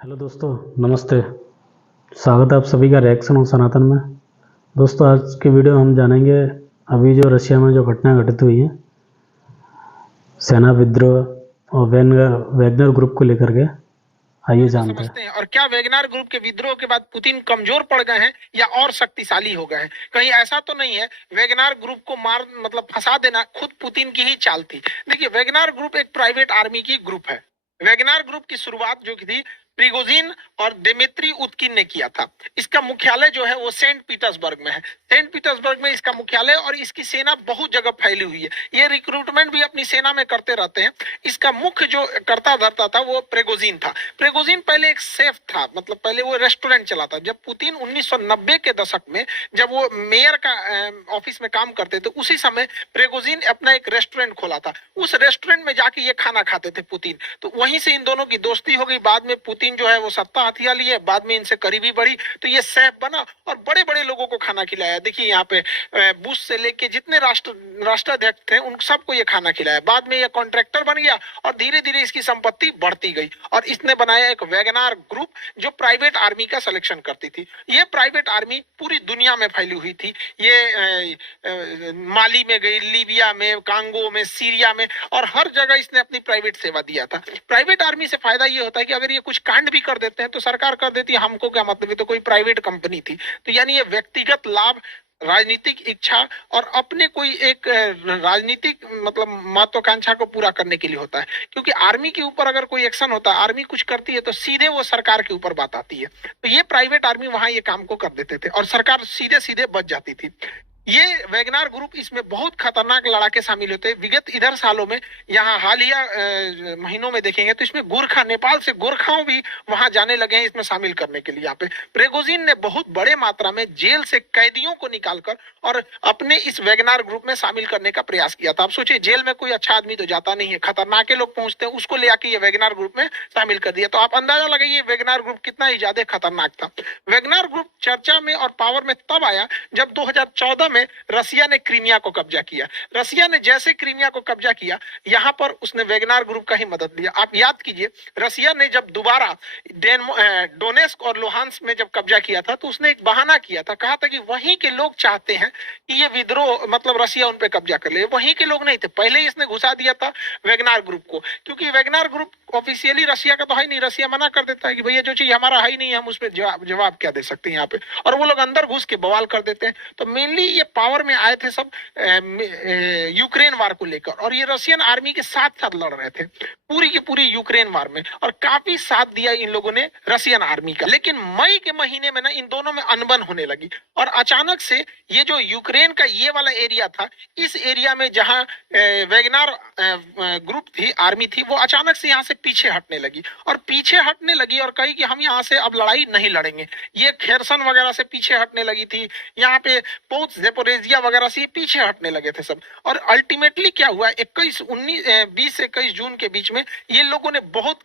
Hello दोस्तों, नमस्ते। स्वागत है आप सभी का रिएक्शन और सनातन में। दोस्तों, आज के वीडियो में हम जानेंगे अभी जो रशिया में जो घटना घटित हुई है सेना विद्रोह और वैगनर ग्रुप को लेकर के, आइए जानते हैं। समझते हैं। और क्या वेगनार ग्रुप के विद्रोह के बाद पुतिन कमजोर पड़ गए हैं या और शक्तिशाली हो गए हैं? कहीं ऐसा तो नहीं है वेगनार ग्रुप को मार मतलब फंसा देना खुद पुतिन की ही चाल थी? देखिए, वेगनार ग्रुप एक प्राइवेट आर्मी की ग्रुप है। वेगनार ग्रुप की शुरुआत जो की थी प्रिगोजिन और दिमित्री उत्किन ने किया था। इसका मुख्यालय जो है वो सेंट पीटर्सबर्ग में है। सेंट पीटर्सबर्ग में इसका मुख्यालय और इसकी सेना बहुत जगह फैली हुई है। ये रिक्रूटमेंट भी अपनी सेना में करते रहते हैं। इसका मुख्य जो करता धरता था वो प्रिगोजिन था। प्रिगोजिन पहले एक सेफ था, मतलब पहले वो रेस्टोरेंट चलाता। जब पुतिन 1990 के दशक में जब वो मेयर का ऑफिस में काम करते थे, उसी समय प्रिगोजिन अपना एक रेस्टोरेंट खोला था। उस रेस्टोरेंट में जाके ये खाना खाते थे पुतिन। तो वहीं से इन दोनों की दोस्ती हो गई। बाद में पुतिन जो है वो सत्ता हथिया लिए, बाद में इनसे करीबी बढ़ी, तो ये सेफ बना और बड़े बड़े लोगों को खाना खिलाया। देखिए यहाँ पे बुश से लेके जितने राष्ट्राध्यक्ष थे उन सबको ये खाना खिलाया। बाद में ये कॉन्ट्रैक्टर बन गया और धीरे धीरे इसकी संपत्ति बढ़ती गई और इसने बनाया एक वैगनार ग्रुप जो प्राइवेट आर्मी का सिलेक्शन करती थी। ये प्राइवेट आर्मी पूरी दुनिया में फैली हुई थी। ये माली में गई, लीबिया में, कांगो में, सीरिया में, और हर जगह इसने अपनी प्राइवेट सेवा दिया था। प्राइवेट आर्मी से फायदा ये होता है कि अगर ये कुछ कांड भी कर देते हैं तो सरकार कर देती है, हमको क्या मतलब, ये तो कोई प्राइवेट कंपनी थी। तो यानी ये व्यक्तिगत लाभ, राजनीतिक इच्छा और अपने कोई एक राजनीतिक मतलब महत्वाकांक्षा को पूरा करने के लिए होता है। क्योंकि आर्मी के ऊपर अगर कोई एक्शन होता है, आर्मी कुछ करती है तो सीधे वो सरकार के ऊपर बात आती है। तो ये प्राइवेट आर्मी वहां ये काम को कर देते थे और सरकार सीधे सीधे बच जाती थी। ये वैगनार ग्रुप इसमें बहुत खतरनाक लड़ाके शामिल होते हैं। विगत इधर सालों में, यहाँ हालिया महीनों में देखेंगे तो इसमें गोरखा, नेपाल से गोरखाओं भी वहां जाने लगे हैं इसमें शामिल करने के लिए। यहाँ पे प्रिगोजिन ने बहुत बड़े मात्रा में जेल से कैदियों को निकालकर और अपने इस वैगनार ग्रुप में शामिल करने का प्रयास किया था। आप सोचिए, जेल में कोई अच्छा आदमी तो जाता नहीं है, खतरनाक लोग पहुंचते हैं, उसको ले आके ये वैगनार ग्रुप में शामिल कर दिया। तो आप अंदाजा लगाइए वैगनार ग्रुप कितना ही ज्यादा खतरनाक था। वैगनार ग्रुप चर्चा में और पावर में तब आया जब 2014 में रसिया ने क्रीमिया को कब्जा किया। रसिया ने जैसे क्रीमिया को कब्जा किया, यहां पर उसने वैगनार ग्रुप का ही मदद लिया। आप याद कीजिए, रसिया ने जब दोबारा डोनेस्क और लुहांस्क में जब कब्जा किया था तो उसने एक बहाना किया था, कहा था कि वहीं के लोग चाहते हैं कि ये विद्रोह मतलब रसिया उन पे कब्जा कर ले। वहीं के लोग नहीं थे, पहले ही इसने घुसा दिया था वैगनार ग्रुप को। क्योंकि वैगनार ग्रुप ऑफिशियली रसिया का तो है नहीं, रसिया मना कर देता है कि भैया जो चीज हमारा है ही नहीं, हम उस पर जवाब क्या दे सकते हैं यहाँ पे, और वो लोग अंदर घुस के बवाल कर देते हैं। तो मेनली ये पावर में आए थे सब यूक्रेन वार को लेकर, और ये रशियन आर्मी के साथ साथ लड़ रहे थे पूरी की पूरी यूक्रेन वार में, और काफी साथ दिया इन लोगों ने रशियन आर्मी का। लेकिन मई के महीने में ना इन दोनों में अनबन होने लगी और अचानक से ये जो यूक्रेन का ये वाला एरिया था, इस एरिया में जहां वैगनार ग्रुप थी, आर्मी थी, वो अचानक से यहाँ से पीछे हटने लगी और पीछे हटने लगी और कही कि हम यहाँ से अब लड़ाई नहीं लड़ेंगे। ये खेरसन वगैरह से पीछे हटने लगी थी, यहाँ पे पोत जेपोरेजिया वगैरह से पीछे हटने लगे थे सब। और अल्टीमेटली क्या हुआ, 20 से 21 जून के बीच में ये लोगों ने बहुत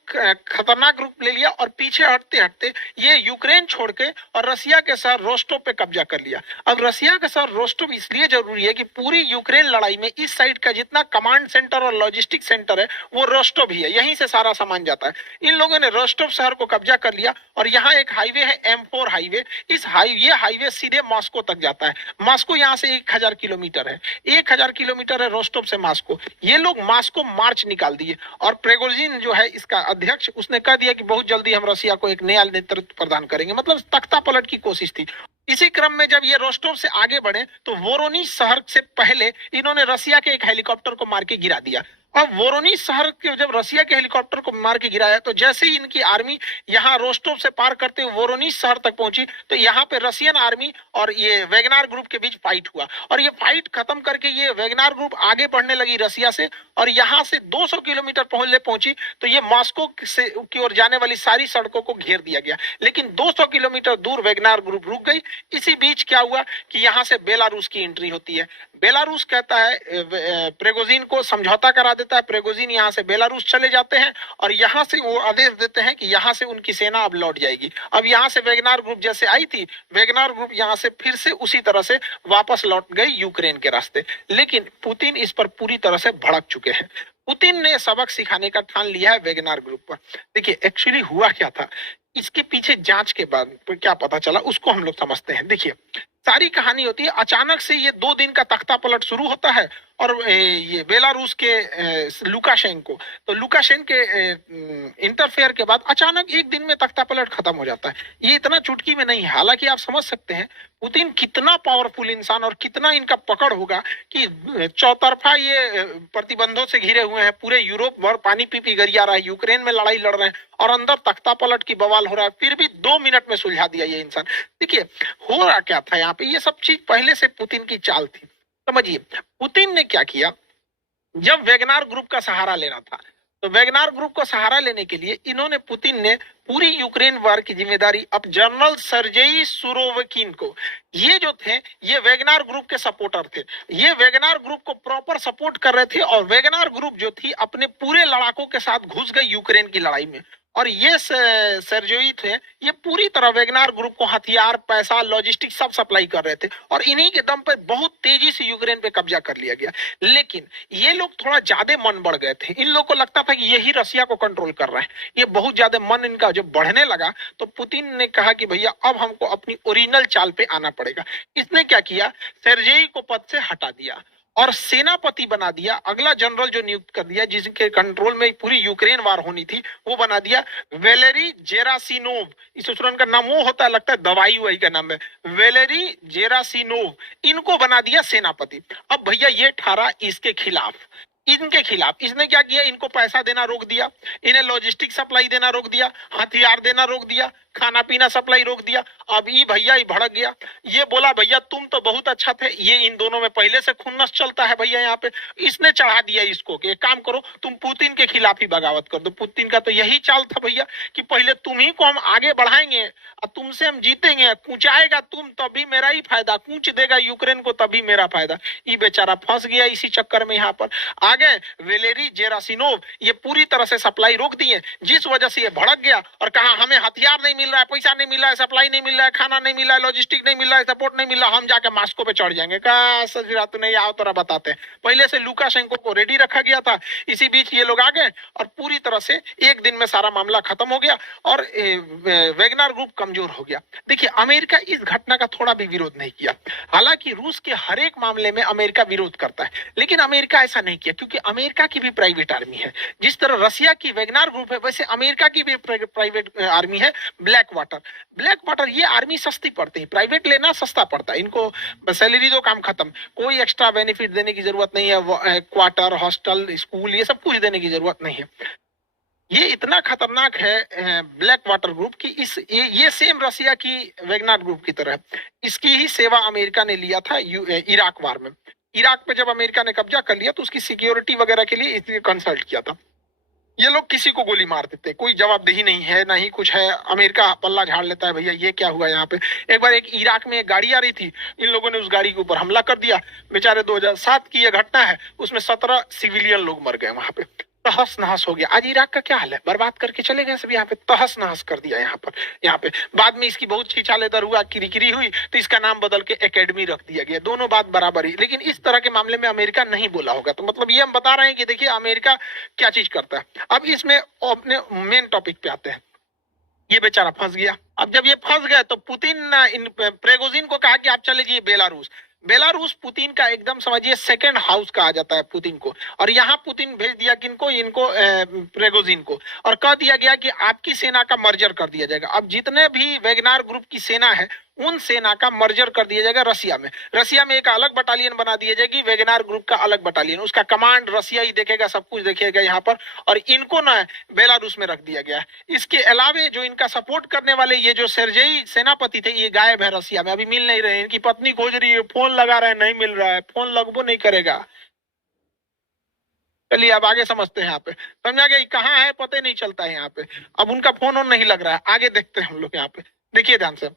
खतरनाक रूप ले लिया और पीछे हटते हटते ये यूक्रेन छोड़ के और रसिया के शहर रोस्टोव पे कब्जा कर लिया। अब रसिया का शहर रोस्टोव इसलिए जरूरी है कि पूरी यूक्रेन लड़ाई में इस साइड का जितना कमांड सेंटर और लॉजिस्टिक सेंटर है वो रोस्टोव ही है, यहीं से सारा सामान जाता है। इन लोगों ने रोस्टोव शहर को कब्जा कर लिया और यहाँ एक हाईवे है, M4 हाईवे। इस हाईवे सीधे मॉस्को तक जाता है। मॉस्को यहाँ से 1000 किलोमीटर है, 1000 किलोमीटर है रोस्टोव से मॉस्को। ये लोग मॉस्को मार्च निकाल दिए और प्रिगोजिन जो है इसका अध्यक्ष, उसने कह दिया कि बहुत जल्दी हम रसिया को एक नया नेतृत्व प्रदान करेंगे, मतलब तख्ता पलट की कोशिश थी। इसी क्रम में जब ये रोस्टोव से आगे बढ़े तो वोरोनिज शहर से पहले इन्होंने रसिया के एक हेलीकॉप्टर को मार के गिरा दिया। अब वोरोनिज शहर के जब रसिया के हेलीकॉप्टर को मार के गिराया तो जैसे ही इनकी आर्मी यहाँ रोस्टोव से पार करते हुए वोरोनिज शहर तक पहुंची तो यहाँ पे रशियन आर्मी और ये वैगनार ग्रुप के बीच फाइट हुआ और ये फाइट खत्म करके ये वैगनार ग्रुप आगे बढ़ने लगी रसिया से और यहाँ से 200 किलोमीटर पहुंची तो ये मॉस्को से की ओर जाने वाली सारी सड़कों को घेर दिया गया। लेकिन 200 किलोमीटर दूर वैगनार ग्रुप रुक गई। इसी बीच क्या हुआ कि यहाँ से बेलारूस की एंट्री होती है। बेलारूस कहता है प्रिगोजिन को समझौता करा देता है। प्रिगोजिन यहाँ से बेलारूस चले जाते हैं और यहाँ से वो आदेश देते हैं कि यहाँ से उनकी सेना अब लौट जाएगी। अब यहाँ से वैगनार ग्रुप जैसे आई थी, वैगनार ग्रुप यहाँ से फिर से उसी तरह से वापस लौट गई यूक्रेन के रास्ते। लेकिन पुतिन इस पर पूरी तरह से भड़क चुके हैं। पुतिन ने सबक सिखाने का ठान लिया है वैगनार ग्रुप पर। देखिए एक्चुअली हुआ क्या था, इसके पीछे जांच के बाद क्या पता चला उसको हम लोग समझते हैं। देखिए, सारी कहानी होती है अचानक से ये 2 दिन का तख्ता पलट शुरू होता है और ये बेलारूस के लुकाशेंको, तो लुकाशेंको के इंटरफेयर के बाद अचानक एक दिन में तख्ता पलट खत्म हो जाता है। ये इतना चुटकी में नहीं है। हालांकि आप समझ सकते हैं पुतिन कितना पावरफुल इंसान और कितना इनका पकड़ होगा कि चौतरफा ये प्रतिबंधों से घिरे हुए हैं, पूरे यूरोप भर पानी पी पी गरिया रहा है, यूक्रेन में लड़ाई लड़ रहे हैं और अंदर तख्ता पलट की बवाल हो रहा है, फिर भी 2 मिनट में सुलझा दिया ये इंसान। देखिए हो रहा क्या था यहाँ पे, ये सब चीज पहले से पुतिन की चाल थी। समझिए पुतिन ने क्या किया, जब वेगनार ग्रुप का सहारा लेना था तो वेगनार ग्रुप को सहारा लेने के लिए इन्होंने पुतिन ने पूरी यूक्रेन वार की जिम्मेदारी अब जनरल सर्जेई सुरोविकिन को, ये जो थे ये वेगनार ग्रुप के सपोर्टर थे, ये वेगनार ग्रुप को प्रॉपर सपोर्ट कर रहे थे और वेगनार ग्रुप जो थी अपने पूरे लड़ाकों के साथ घुस गई यूक्रेन की लड़ाई में। और ये सर्जोई थे, ये पूरी तरह वेगनार ग्रुप को हथियार, पैसा, लॉजिस्टिक सब सप्लाई कर रहे थे और इन्हीं के दम पर बहुत तेजी से यूक्रेन पे कब्जा कर लिया गया। लेकिन ये लोग थोड़ा ज्यादा मन बढ़ गए थे, इन लोग को लगता था कि यही रसिया को कंट्रोल कर रहा है। ये बहुत ज्यादा मन इनका जब बढ़ने लगा तो पुतिन ने कहा कि भैया अब हमको अपनी ओरिजिनल चाल पे आना पड़ेगा। इसने क्या किया, सर्जेई को पद से हटा दिया और सेनापति बना दिया। अगला जनरल जो नियुक्त कर दिया जिसके कंट्रोल में पूरी यूक्रेन वार होनी थी वो बना दिया वेलेरी जेरासिनोव। इस स्टूडेंट का नाम वो होता है, लगता है दवाई वही का नाम है, वेलेरी जेरासिनोव। इनको बना दिया सेनापति। अब भैया ये ठहरा इसके खिलाफ, इनके खिलाफ इसने क्या किया, इनको पैसा देना रोक दिया, इन्हें लॉजिस्टिक सप्लाई देना रोक दिया, हथियार देना रोक दिया, खाना पीना सप्लाई रोक दिया। अब ये भैया ही भड़क गया, ये बोला भैया तुम तो बहुत अच्छा थे, ये इन दोनों में पहले से खुन्नस चलता है भैया यहाँ पे। इसने चढ़ा दिया इसको कि एक काम करो तुम पुतिन के खिलाफ ही बगावत कर दो। पुतिन का तो यही चाल था भैया कि पहले तुम ही को हम आगे बढ़ाएंगे और तुमसे हम जीतेंगे, कूचाएगा तुम तभी मेरा ही फायदा, कूच देगा यूक्रेन को तभी मेरा फायदा। ये बेचारा फंस गया इसी चक्कर में। यहाँ पर आगे वेलेरी जेरासिनोव ये पूरी तरह से सप्लाई रोक दिए, जिस वजह से ये भड़क गया और कहा हमें हथियार नहीं मिल रहा है, पैसा नहीं मिल रहा है, सप्लाई नहीं मिल रहा है, खाना नहीं मिल रहा है, लॉजिस्टिक नहीं मिल रहा है, सपोर्ट नहीं मिल रहा, हम जाके मास्को पे चढ़ जाएंगे। तू नहीं आओ तोरा बताते हैं। पहले से लुकाशेंको को रेडी रखा गया था, इसी बीच ये लोग आ गए और पूरी तरह से एक दिन में सारा मामला खत्म हो गया और वेगनार ग्रुप कमजोर हो गया। देखिए अमेरिका इस घटना का थोड़ा भी विरोध नहीं किया। हालांकि रूस के हर एक मामले में अमेरिका विरोध करता है, लेकिन अमेरिका ऐसा नहीं किया क्योंकि अमेरिका की भी प्राइवेट आर्मी है। जिस तरह रसिया की वेगनार ग्रुप है वैसे अमेरिका की भी प्राइवेट आर्मी है ब्लैक वाटर। ब्लैक वाटर ये आर्मी सस्ती पड़ती है, प्राइवेट लेना सस्ता पड़ता है, इनको सैलरी दो काम खत्म, कोई एक्स्ट्रा बेनिफिट देने की जरूरत नहीं है, क्वार्टर, हॉस्टल, स्कूल ये सब कुछ देने की जरूरत नहीं है। ये इतना खतरनाक है ब्लैक वाटर ग्रुप की ये सेम रसिया की वेगनार ग्रुप की तरह इसकी ही सेवा अमेरिका ने लिया था इराक वार में। इराक पे जब अमेरिका ने कब्जा कर लिया तो उसकी सिक्योरिटी वगैरह के लिए इसलिए कंसल्ट किया था। ये लोग किसी को गोली मार देते, कोई जवाबदेही नहीं है ना ही कुछ है, अमेरिका पल्ला झाड़ लेता है भैया ये क्या हुआ यहाँ पे। एक बार एक इराक में एक गाड़ी आ रही थी, इन लोगों ने उस गाड़ी के ऊपर हमला कर दिया, बेचारे 2007 की ये घटना है, उसमें 17 सिविलियन लोग मर गए वहां पे, तहस नहस हो गया। आज इराक का क्या हाल है, बर्बाद करके चले गए सब, यहाँ पे तहस नहस कर दिया यहाँ पे। बाद में इसकी बहुत छीछालेदर हुआ, किरीकिरी हुई तो इसका नाम बदल के एकेडमी रख दिया गया। दोनों बात बराबर ही, लेकिन इस तरह के मामले में अमेरिका नहीं बोला होगा। तो मतलब ये हम बता रहे हैं कि देखिए अमेरिका क्या चीज करता है। अब इसमें अपने मेन टॉपिक पे आते हैं। ये बेचारा फंस गया। अब जब ये फंस गया तो पुतिन इन प्रेगोजिन को कहा कि आप चले जाइए बेलारूस। बेलारूस पुतिन का एकदम समझिए सेकंड हाउस कहा जाता है पुतिन को, और यहाँ पुतिन भेज दिया किनको, इनको प्रेगोजिन को, और कह दिया गया कि आपकी सेना का मर्जर कर दिया जाएगा। अब जितने भी वेगनार ग्रुप की सेना है उन सेना का मर्जर कर दिया जाएगा रसिया में। रसिया में एक अलग बटालियन बना दी जाएगी, वेगनार ग्रुप का अलग बटालियन, उसका कमांड रसिया ही देखेगा, सब कुछ देखेगा यहाँ पर, और इनको ना बेलारूस में रख दिया गया है। इसके अलावे जो इनका सपोर्ट करने वाले ये जो सर्जेई सेनापति थे ये गायब है रसिया में, अभी मिल नहीं रहे। इनकी पत्नी खोज रही है, फोन लगा रहे हैं, नहीं मिल रहा है, फोन लगभो नहीं करेगा। चलिए अब आगे समझते हैं। यहाँ पे समझा गया कहाँ है, पता ही नहीं चलता है यहाँ पे। अब उनका फोन ऑन नहीं लग रहा है, आगे देखते हैं हम लोग। यहाँ पे देखिए ध्यान से,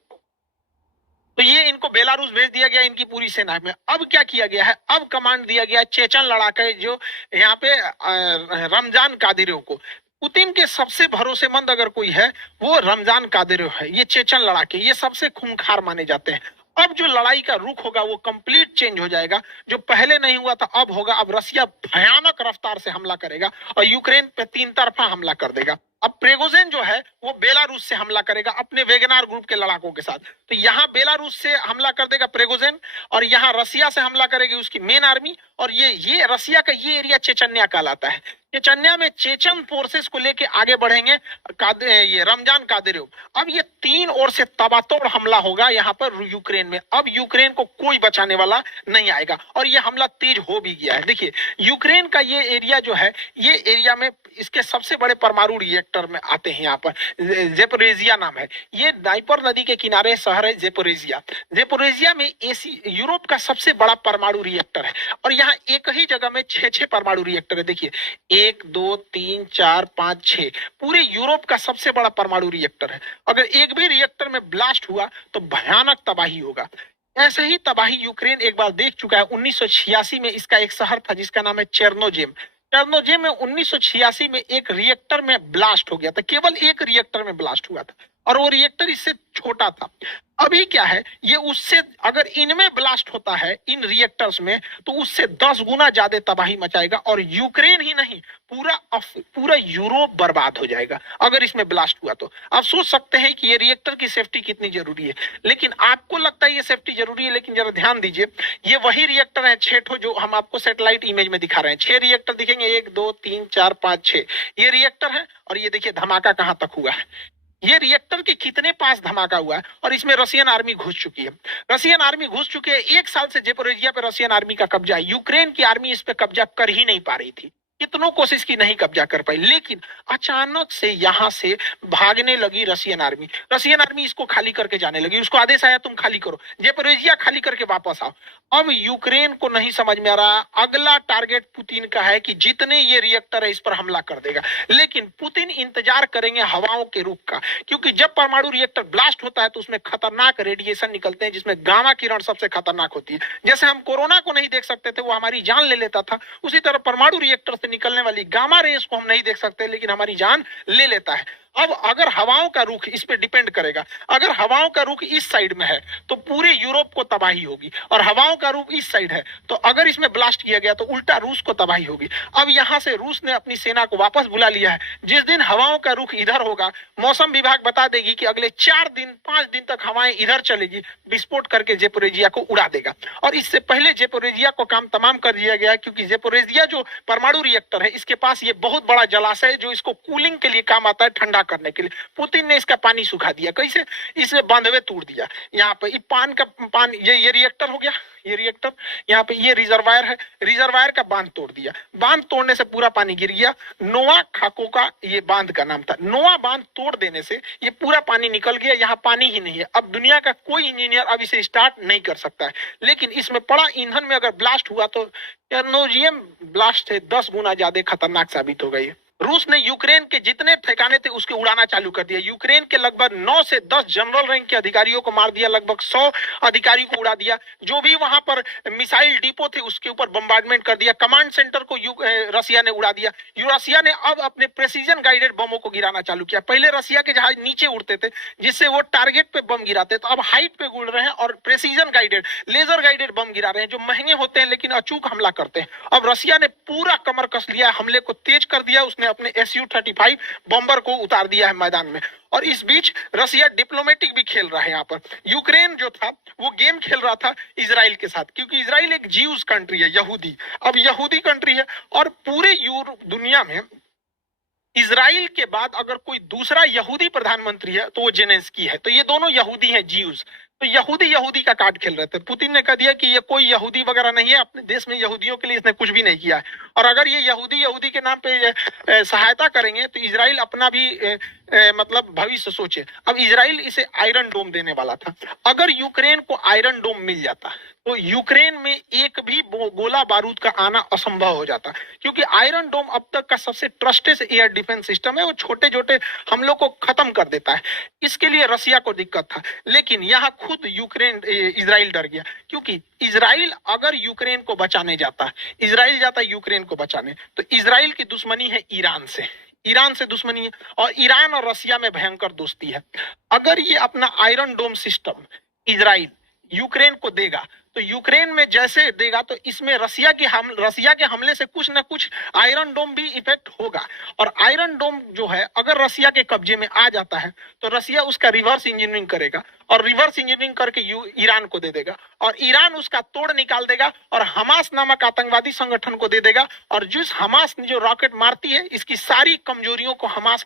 तो ये इनको बेलारूस भेज दिया गया इनकी पूरी सेना में। अब क्या किया गया है, अब कमांड दिया गया चेचन लड़ाके जो यहाँ पे रमजान कादिरोव को। पुतिन के सबसे भरोसेमंद अगर कोई है वो रमजान कादिरोव है। ये चेचन लड़ाके ये सबसे खूंखार माने जाते हैं। अब जो लड़ाई का रुख होगा वो कंप्लीट चेंज हो जाएगा, जो पहले नहीं हुआ था अब होगा। अब रसिया भयानक रफ्तार से हमला करेगा और यूक्रेन पे 3 तरफा हमला कर देगा। अब प्रिगोजिन जो है वो बेलारूस से हमला करेगा अपने वेगनार ग्रुप के लड़ाकों के साथ। तो यहाँ बेलारूस से हमला कर देगा प्रिगोजिन, और यहाँ रसिया से हमला करेगी उसकी मेन आर्मी। और ये रसिया का ये एरिया चेचन्या कहलाता है। चेचन्या में चेचन फोर्सेस को लेके आगे बढ़ेंगे ये रमजान कादिरोव। अब ये तीन ओर से तबातोड़ हमला होगा यहाँ पर यूक्रेन में। अब यूक्रेन को कोई बचाने वाला नहीं आएगा, और ये हमला तेज हो भी गया है। देखिए यूक्रेन का ये एरिया जो है, ये एरिया में इसके सबसे बड़े परमाणु रिएक्टर में आते हैं। यहाँ पर जेपोरेजिया नाम है, ये डाइपर नदी के किनारे शहर है जेपोरेजिया। जेपोरेजिया में एसी यूरोप का सबसे बड़ा परमाणु रिएक्टर है, और यहाँ एक ही जगह में 6 परमाणु रिएक्टर है। देखिए 1 2 3 4 5 6 पूरे यूरोप का सबसे बड़ा परमाणु रिएक्टर है। अगर एक भी रिएक्टर में ब्लास्ट हुआ तो भयानक तबाही होगा। ऐसे ही तबाही यूक्रेन एक बार देख चुका है। 1986 में इसका एक शहर था जिसका नाम है चेर्नोजेम। चेर्नोजेम में 1986 में एक रिएक्टर में ब्लास्ट हो गया था, केवल एक रिएक्टर में ब्लास्ट हुआ था, और वो रिएक्टर इससे छोटा था। अभी क्या है, ये उससे अगर इनमें ब्लास्ट होता है इन रिएक्टर्स में, तो उससे 10 गुना ज्यादा तबाही मचाएगा, और यूक्रेन ही नहीं पूरा यूरोप बर्बाद हो जाएगा अगर इसमें ब्लास्ट हुआ तो। आप सोच सकते हैं कि ये रिएक्टर की सेफ्टी कितनी जरूरी है। लेकिन आपको लगता है ये सेफ्टी जरूरी है, लेकिन जरा ध्यान दीजिए, ये वही रिएक्टर है 6 ठो जो हम आपको सैटेलाइट इमेज में दिखा रहे हैं। 6 रिएक्टर दिखेंगे, 1 2 3 4 5 6 ये रिएक्टर है। और ये देखिए धमाका कहां तक हुआ है, ये रिएक्टर के कितने पास धमाका हुआ है, और इसमें रशियन आर्मी घुस चुकी है। रशियन आर्मी घुस चुकी है। 1 साल से जेपोरोजिया पे रशियन आर्मी का कब्जा है। यूक्रेन की आर्मी इस पे कब्जा कर ही नहीं पा रही थी, कितनों कोशिश की नहीं कब्जा कर पाई। लेकिन अचानक से यहां से भागने लगी रशियन आर्मी। रशियन आर्मी इसको खाली करके जाने लगी, उसको आदेश आया तुम खाली करो, जेपोरोजिया खाली करके वापस आओ। अब यूक्रेन को नहीं समझ में आ रहा, अगला टारगेट पुतिन का है कि जितने ये रिएक्टर है इस पर हमला कर देगा। लेकिन पुतिन इंतजार करेंगे हवाओं के रुख का, क्योंकि जब परमाणु रिएक्टर ब्लास्ट होता है तो उसमें खतरनाक रेडिएशन निकलते हैं, जिसमें गामा किरण सबसे खतरनाक होती है। जैसे हम कोरोना को नहीं देख सकते थे, वो हमारी जान ले लेता था, उसी तरह परमाणु रिएक्टर से निकलने वाली गामा रेस को हम नहीं देख सकते, लेकिन हमारी जान ले लेता है। अब अगर हवाओं का रुख इस पे डिपेंड करेगा, अगर हवाओं का रुख इस साइड में है तो पूरे यूरोप को तबाही होगी, और हवाओं का रुख इस साइड है तो अगर इसमें ब्लास्ट किया गया तो उल्टा रूस को तबाही होगी। अब यहां से रूस ने अपनी सेना को वापस बुला लिया है। जिस दिन हवाओं का रुख इधर होगा, मौसम विभाग बता देगी कि अगले 4 दिन 5 दिन तक हवाएं इधर चलेगी, विस्फोट करके जेपोरोजिया को उड़ा देगा। और इससे पहले जेपोरोजिया को काम तमाम कर दिया गया, क्योंकि जेपोरोजिया जो परमाणु रिएक्टर है इसके पास ये बहुत बड़ा जलाशय है जो इसको कूलिंग के लिए काम आता है, ठंडा करने के लिए। पुतिन ने इसका पानी सुखा दिया, कैसे, इसने बांधवे तोड़ दिया। यहाँ पे ये रिएक्टर हो गया, ये रिएक्टर, यहाँ पे ये रिजर्वायर है, रिजर्वायर का बांध तोड़ दिया। बांध तोड़ने से पूरा पानी गिर गया। नोवा खाको का ये बांध का नाम था। नोवा बांध तोड़ देने से ये पूरा पानी निकल गया, यहाँ पानी ही नहीं है। अब दुनिया का कोई इंजीनियर अब इसे स्टार्ट नहीं कर सकता है। लेकिन इसमें पड़ा ईंधन में अगर ब्लास्ट हुआ तो चेर्नोजियम ब्लास्ट से 10 गुना ज्यादा खतरनाक साबित हो गई। रूस ने यूक्रेन के जितने ठिकाने थे उसके उड़ाना चालू कर दिया। यूक्रेन के लगभग 9 से 10 जनरल रैंक के अधिकारियों को मार दिया, लगभग 100 अधिकारी को उड़ा दिया। जो भी वहां पर मिसाइल डिपो थे उसके ऊपर बम्बार्डमेंट कर दिया। कमांड सेंटर को रसिया ने उड़ा दिया। रसिया ने अब अपने प्रेसिजन गाइडेड बमों को गिराना चालू किया। पहले रसिया के जहाज नीचे उड़ते थे जिससे वो टारगेट पे बम गिराते, तो अब हाइट पे उड़ रहे हैं और precision guided laser guided bomb गिरा रहे हैं, जो महंगे होते हैं लेकिन अचूक हमला करते हैं। अब रसिया ने पूरा कमर कस लिया, हमले को तेज कर दिया। उसने अपने Su-35 बॉम्बर को उतार दिया है मैदान में। और इस बीच रसिया डिप्लोमेटिक भी खेल रहा है। यहाँ पर यूक्रेन जो था वो गेम खेल रहा था इजराइल के साथ, क्योंकि इजराइल एक ज्यूज कंट्री है, यहूदी। अब यहूदी कंट्री है, और पूरे दुनिया में इजराइल के बाद अगर कोई दूसरा यहूदी प्रधानमंत्री है तो वो जेलेंस्की है। तो ये दोनों यहूदी हैं, ज्यूज। तो यहूदी का कार्ड खेल रहे थे। पुतिन ने कह दिया कि ये कोई यहूदी वगैरह नहीं है, अपने देश में यहूदियों के लिए इसने कुछ भी नहीं किया है, और अगर ये यहूदी के नाम पे सहायता करेंगे तो इजराइल अपना भी मतलब भविष्य सोचे। अब इजराइल इसे आयरन डोम देने वाला था। अगर यूक्रेन को आयरन डोम मिल जाता तो यूक्रेन में एक भी गोला बारूद का आना असंभव हो जाता, क्योंकि आयरन डोम अब तक का सबसे ट्रस्टेड एयर डिफेंस सिस्टम है। वो छोटे छोटे हमलों को खत्म कर देता है। इसके लिए रसिया को दिक्कत था, लेकिन यहाँ खुद इजराइल डर गया, क्योंकि इजराइल अगर यूक्रेन को बचाने जाता, इजराइल जाता यूक्रेन को बचाने, तो इजराइल की दुश्मनी है ईरान से दुश्मनी है, और ईरान और रसिया में भयंकर दोस्ती है। अगर ये अपना आयरन डोम सिस्टम इजराइल यूक्रेन को देगा तो तो यूक्रेन में जैसे देगा तो इसमें रसिया के हमले से कुछ न कुछ आयरन डोम भी इफेक्ट होगा। और आयरन डोम जो है अगर रसिया के कब्जे में आ जाता है तो रसिया उसका रिवर्स इंजीनियरिंग करेगा और रिवर्स इंजीनियरिंग करके ईरान को दे देगा और ईरान उसका तोड़ निकाल देगा और हमास नामक आतंकवादी संगठन को दे देगा। और जिस हमास जो रॉकेट मारती है इसकी सारी कमजोरियों को हमास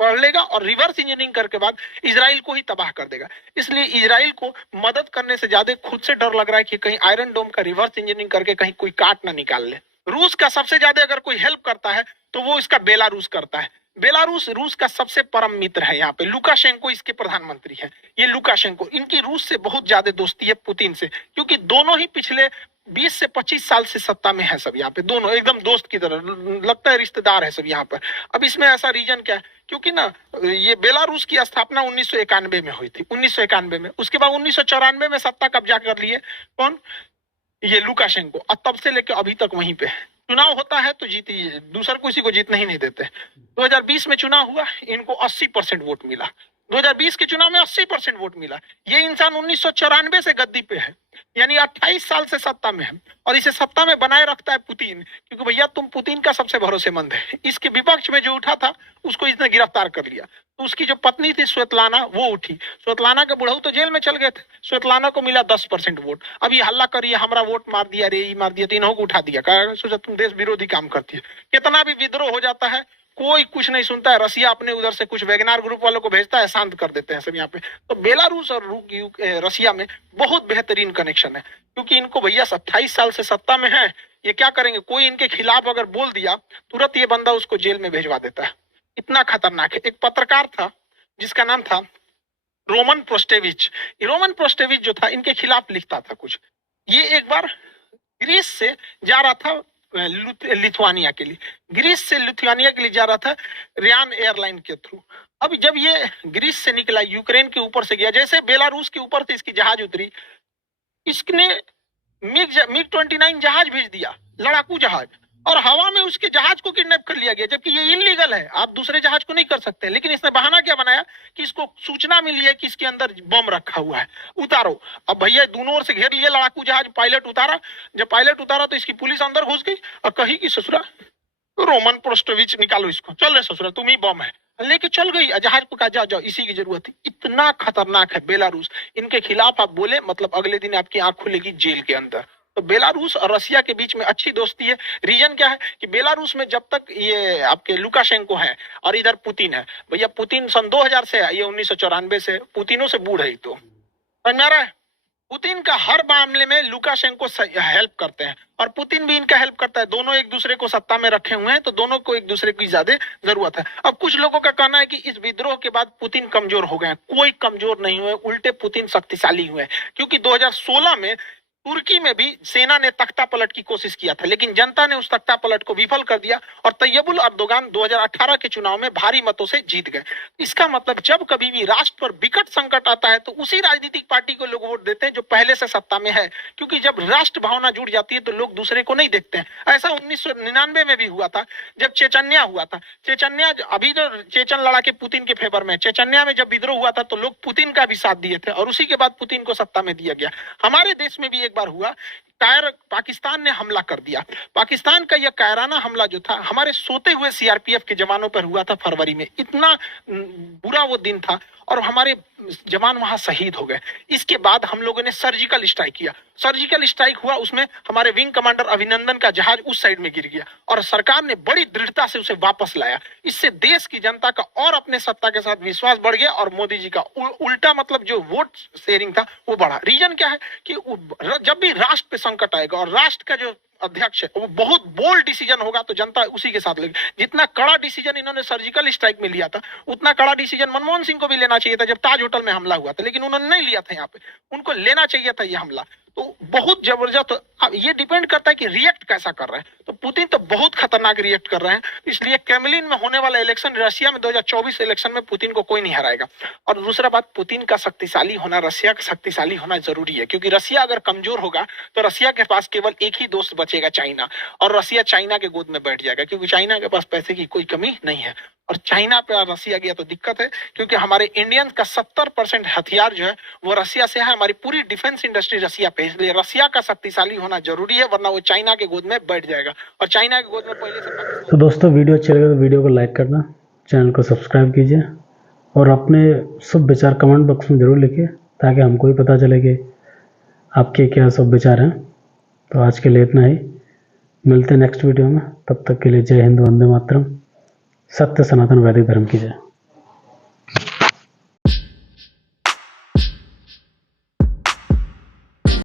पढ़ लेगा और रिवर्स इंजीनियरिंग करके बाद इजराइल को ही तबाह कर देगा। इसलिए इजराइल को मदद करने से ज्यादा खुद से डर लग रहा है कि कहीं आयरन डोम का रिवर्स इंजीनियरिंग करके कहीं कोई काट ना निकाल ले। रूस का सबसे ज्यादा अगर कोई हेल्प करता है तो वो इसका बेलारूस करता है। बेलारूस रूस का सबसे परम मित्र है। यहाँ पे लुकाशेंको इसके प्रधानमंत्री हैं। ये लुकाशेंको, इनकी रूस से बहुत ज्यादा दोस्ती है पुतिन से, क्योंकि दोनों ही पिछले 20 से 25 साल से सत्ता में है सब। यहाँ पे दोनों एकदम दोस्त की तरह लगता है, रिश्तेदार है सब यहाँ पर। अब इसमें ऐसा रीजन क्या है, क्योंकि ना ये बेलारूस की स्थापना 1991 में हुई थी, 1991 में। उसके बाद 1994 में सत्ता कब्जा कर लिए कौन, ये लुकाशेंको, और तब से लेकर अभी तक वहीं पे है। चुनाव होता है तो जीती, दूसर किसी को जीतने ही नहीं देते। 2020 में चुनाव हुआ, इनको 80% वोट मिला। 2020 के चुनाव में 80% वोट मिला। ये इंसान 1994 से गद्दी पे है, यानी 28 साल से सत्ता में है और इसे सत्ता में बनाए रखता है पुतिन, क्योंकि भैया तुम पुतिन का सबसे भरोसेमंद है। इसके विपक्ष में जो उठा था उसको इसने गिरफ्तार कर लिया। तो उसकी जो पत्नी थी स्वेतलाना, वो उठी। स्वेतलाना के बुढ़ऊ तो जेल में चल गए थे, स्वेतलाना को मिला 10% वोट। अभी हल्ला करिए हमारा वोट मार दिया रे, ये मार दिया, तो इन्हों को उठा दिया। कहा सोचा तुम देश विरोधी काम करती है। कितना भी विद्रोह हो जाता है कोई कुछ नहीं सुनता है। रसिया अपने उधर से कुछ वैगनार ग्रुप वालों को भेजता है, शांत कर देते हैं सब यहाँ पे। तो बेलारूस और रसिया में बहुत बेहतरीन कनेक्शन है, क्योंकि इनको भैया 28 साल से सत्ता में है। ये क्या करेंगे, कोई इनके खिलाफ अगर बोल दिया तुरंत ये बंदा उसको जेल में भेजवा देता है। इतना खतरनाक है। एक पत्रकार था जिसका नाम था रोमन प्रोस्टेविच। रोमन प्रोस्टेविच जो था इनके खिलाफ लिखता था कुछ। ये एक बार ग्रीस से जा रहा था लिथुआनिया के लिए, ग्रीस से लिथुआनिया के लिए जा रहा था रियान एयरलाइन के थ्रू। अब जब ये ग्रीस से निकला, यूक्रेन के ऊपर से गया, जैसे बेलारूस के ऊपर से इसकी जहाज उतरी, इसने मिग 29 जहाज भेज दिया, लड़ाकू जहाज, और हवा में उसके जहाज को किडनैप कर लिया गया, जबकि ये इनलीगल है। आप दूसरे जहाज को नहीं कर सकते। लेकिन इसने बहाना क्या बनाया कि इसको सूचना मिली है कि इसके अंदर बम रखा हुआ है, उतारो। अब भैया दोनों ओर से घेर लिए लड़ाकू जहाज, पायलट उतारा। जब पायलट उतारा तो इसकी पुलिस अंदर घुस गई और कही कि ससुरा रोमन प्रोस्टोविच निकालो इसको, चल रहे ससुरा तुम ही बम है, लेके चल गई। जहाज को कहा जाओ जाओ, इसी की जरूरत थी। इतना खतरनाक है बेलारूस। इनके खिलाफ आप बोले मतलब अगले दिन आपकी आंख खुलेगी जेल के अंदर। तो बेलारूस और रसिया के बीच में अच्छी दोस्ती है। रीजन क्या है कि बेलारूस में जब तक ये आपके लुकाशेंको है और इधर पुतिन है, भैया पुतिन सन 2000 से है, ये 1994 से, पुतिनों से बूढ़ है। तो समझ में आ रहा है, पुतिन का हर मामले में लुकाशेंको हेल्प करते हैं और पुतिन भी इनका हेल्प करता है। दोनों एक दूसरे को सत्ता में रखे हुए हैं, तो दोनों को एक दूसरे की ज्यादा जरूरत है। अब कुछ लोगों का कहना है कि इस विद्रोह के बाद पुतिन कमजोर हो गए हैं। कोई कमजोर नहीं हुए, उल्टे पुतिन शक्तिशाली हुए, क्योंकि 2016 में तुर्की में भी सेना ने तख्ता पलट की कोशिश किया था, लेकिन जनता ने उस तख्ता पलट को विफल कर दिया और तैयबुल अर्दोगान 2018 के चुनाव में भारी मतों से जीत गए। इसका मतलब जब कभी भी राष्ट्र पर विकट संकट आता है तो उसी राजनीतिक पार्टी को लोग वोट देते हैं जो पहले से सत्ता में है, क्योंकि जब राष्ट्र भावना जुड़ जाती है तो लोग दूसरे को नहीं देखते हैं। ऐसा 1999 में भी हुआ था जब चेचन्या हुआ था। चेचन्या अभी जो चेचन लड़ा के पुतिन के फेवर में, चेचन्या में जब विद्रोह हुआ था तो लोग पुतिन का भी साथ दिए थे और उसी के बाद पुतिन को सत्ता में दिया गया। हमारे देश में भी एक बार हुआ, पाकिस्तान ने हमला कर दिया। पाकिस्तान का यह कायराना हमला जो था हमारे सोते हुए सीआरपीएफ के जवानों पर हुआ था फरवरी में। इतना बुरा वो दिन था और हमारे जवान वहां शहीद हो गए। इसके बाद हम लोगों ने सर्जिकल स्ट्राइक किया। सर्जिकल स्ट्राइक हुआ, उसमें हमारे विंग कमांडर अभिनंदन का जहाज उस साइड में गिर गया और सरकार ने बड़ी दृढ़ता से उसे वापस लाया। इससे देश की जनता का और अपने सत्ता के साथ विश्वास बढ़ गया और मोदी जी का उल्टा मतलब जो वोट शेयरिंग था वो बढ़ा। रीजन क्या है कि जब भी राष्ट्र पे संकट आएगा और राष्ट्र का जो अध्यक्ष है वो बहुत बोल्ड डिसीजन होगा तो जनता उसी के साथ लेगी। जितना कड़ा डिसीजन इन्होंने सर्जिकल स्ट्राइक में लिया था उतना कड़ा डिसीजन मनमोहन सिंह को भी लेना चाहिए था जब ताज होटल में हमला हुआ था, लेकिन उन्होंने नहीं लिया था। यहाँ पे उनको लेना चाहिए था ये हमला। तो बहुत जबरदस्त। अब ये डिपेंड करता है कि रिएक्ट कैसा कर रहे हैं। तो पुतिन तो बहुत खतरनाक रिएक्ट कर रहे हैं। इसलिए क्रेमलिन में होने वाला इलेक्शन, रशिया में 2024 इलेक्शन में पुतिन को कोई नहीं हराएगा। और दूसरा बात, पुतिन का शक्तिशाली होना, रशिया का शक्तिशाली होना जरूरी है, क्योंकि रशिया अगर कमजोर होगा तो रशिया के पास केवल एक ही दोस्त बचेगा, चाइना, और रशिया चाइना के गोद में बैठ जाएगा, क्योंकि चाइना के पास पैसे की कोई कमी नहीं है। और चाइना पे रशिया गया तो दिक्कत है, क्योंकि हमारे इंडियन का 70% हथियार जो है वो रशिया से है, हमारी पूरी डिफेंस इंडस्ट्री रशिया पे, इसलिए रशिया का शक्तिशाली होना जरूरी है, वरना वो चाइना के गोद में बैठ जाएगा। और चाइना के गोद में पहले से तो दोस्तों वीडियो अच्छी लगे तो वीडियो को लाइक करना, चैनल को सब्सक्राइब कीजिए और अपने सब विचार कमेंट बॉक्स में ज़रूर लिखिए, ताकि हमको भी पता चले कि आपके क्या सब विचार हैं। तो आज के लिए इतना ही, मिलते हैं नेक्स्ट वीडियो में। तब तक के लिए जय हिंद, वंदे मातरम। सत्य सनातन वैदिक धर्म की जय।